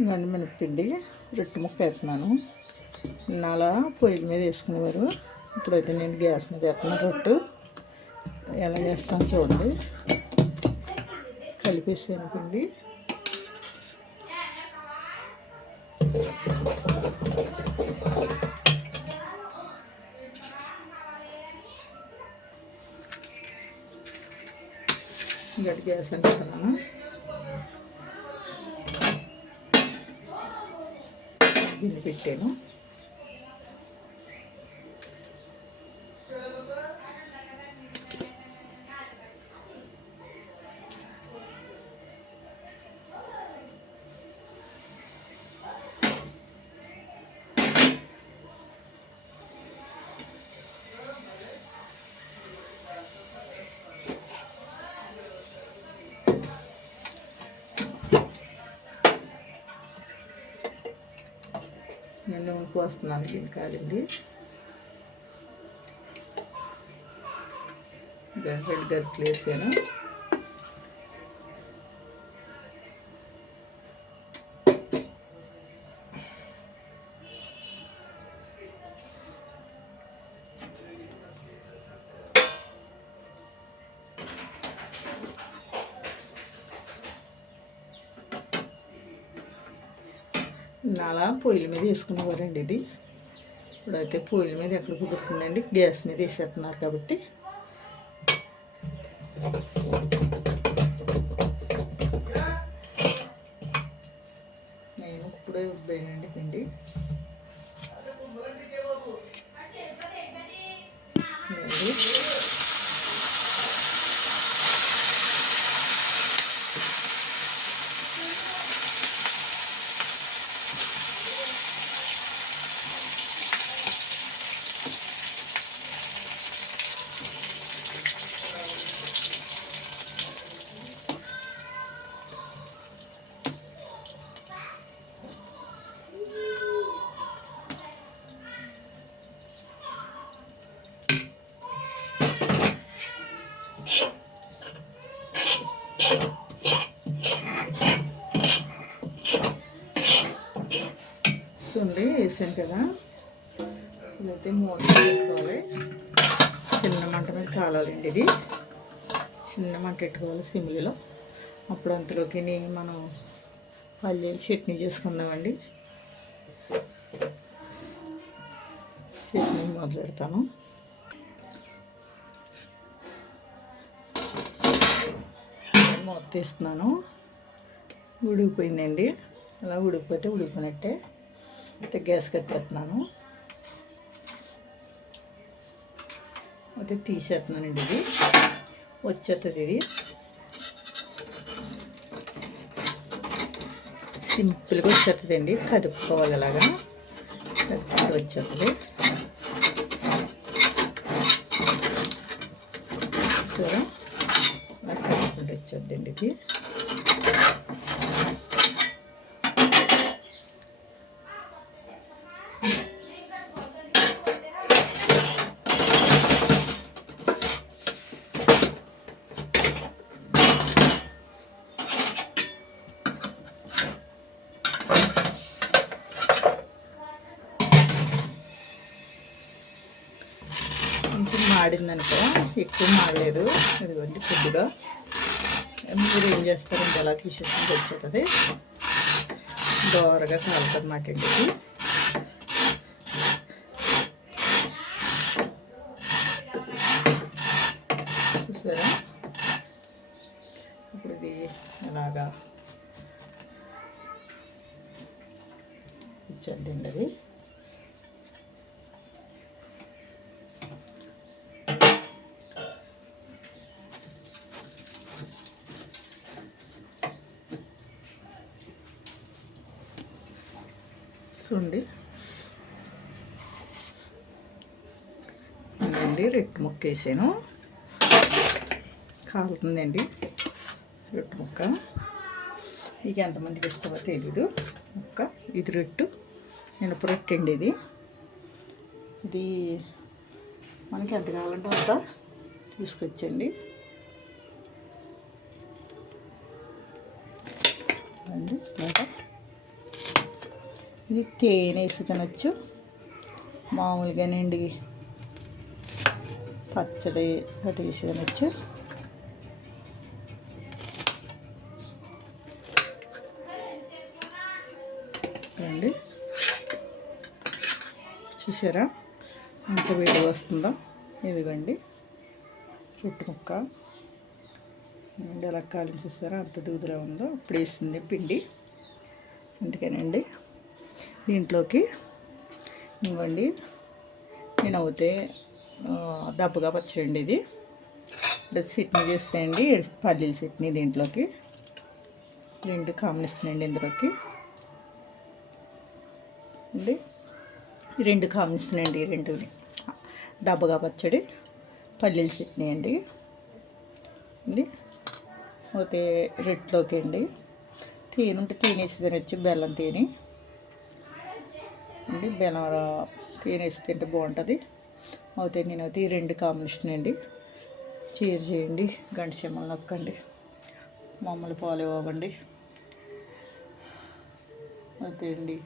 ఇవన్నీ మినప్పిండి రొట్టె ముక్క వేస్తున్నాను. అలా పొయ్యిల మీద వేసుకునేవారు, ఇప్పుడైతే నేను గ్యాస్ మీద వేస్తున్నాను. రొట్టె ఎలా వేస్తాను చూడండి. కలిపేసాను పిండి. గట్టి గ్యాస్ అంటున్నాను. గిన్నె పెట్టాను. నేను నూనె పోస్తున్నాను. గిన్నె కాలింది. రెండు గరిటెలు వేసాను. అలా పొయ్యిల మీద వేసుకునేవారండి ఇది. ఇప్పుడైతే పొయ్యిల మీద ఎక్కడ కుదురుతుందండి, గ్యాస్ మీద వేసేస్తున్నారు కాబట్టి నేను ఇప్పుడే ఉబ్బేనండి పిండి. చూడండి వేసాను కదా. ఇదైతే మూత వేసుకోవాలి. చిన్న మంట మీద కాలాలండి ఇది. చిన్న మంట పెట్టుకోవాలి సిమ్లో. అప్పుడు అంతలోకి మనం పల్లీలు చట్నీ చేసుకుందామండి. చట్నీ మొదలు పెడతాను. మూత తీస్తున్నాను. ఉడికిపోయిందండి. అలా ఉడికిపోతే ఉడికిపోయినట్టే. అయితే గ్యాస్ కట్టేస్తున్నాను. అయితే తీసేస్తున్నానండి. ఇది వచ్చేస్తుంది. ఇది సింపుల్గా వచ్చేస్తుందండి. కదుపుకోవాలి అలాగా. కదుపుకుంటూ వచ్చేస్తుంది. చూడ అలా కదుపుకుంటూ వచ్చేద్దండి ఇది. కొంచెం మాడిందనుకో, ఎక్కువ మాడలేదు. ఇదిగోండి కొద్దిగా. మీరు ఏం చేస్తారంటే అలా తీసేసుకుంటూ వచ్చేస్తుంది. దోరగా కాలుతుంది మాట అండి ఇది. చూసారా? ఇప్పుడు ఇది అలాగా ఇచ్చేద్దండి. అది చూడండి. అండి రొట్టె ముక్క వేసాను. కాలుతుందండి రొట్టె ముక్క. ఇక ఎంతమందికి ఇస్తామో తెలీదు. ముక్క ఇది రొట్టె, మినప రొట్టె అండి. ఇది మనకి ఎంత కావాలంటే అంత తీసుకొచ్చండి. అండి ఇది తేనె వేసి తినొచ్చు, మామూలుగానండి పచ్చడి అటు వేసి తినొచ్చు. అండి చూసారా ఎంత వేడి వస్తుందో. ఇదిగోండి రొట్టె ముక్క ఎలా కాలం చూసారా అంత దూదులా ఉందో. ఇప్పుడు వేసింది పిండి, అందుకేనండి దీంట్లోకి ఇవ్వండి. నేను అవుతే దబ్బగా పచ్చడి ఇది చట్నీ చేస్తాయండి, పల్లీల చట్నీ. దీంట్లోకి 2 కాంబినేషన్ అండి, ఇందులోకి అండి 2 కాంబినేషన్ అండి. 2 దబ్బగా పచ్చడి, పల్లీల చట్నీ అండి. పోతే రొట్టెలోకి అండి తేనె ఉంటే తేనె వేసి తినచ్చు, బెల్లం తేనె అండి. బెల్లం తేనె వేసి తింటే బాగుంటుంది. అయితే నేనైతే ఈ 2 కాంబినేషన్ అండి. షేర్ చేయండి, గంట సింబల్ నొక్కండి, మమ్మల్ని ఫాలో అవ్వండి. అయితే అండి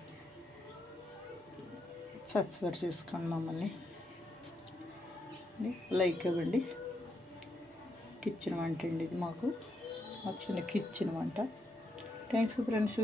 సబ్స్క్రైబ్ చేసుకోండి, మమ్మల్ని లైక్ ఇవ్వండి. కిచెన్ వంట అండి ఇది, మాకు చిన్న కిచెన్ వంట. Thanks friends.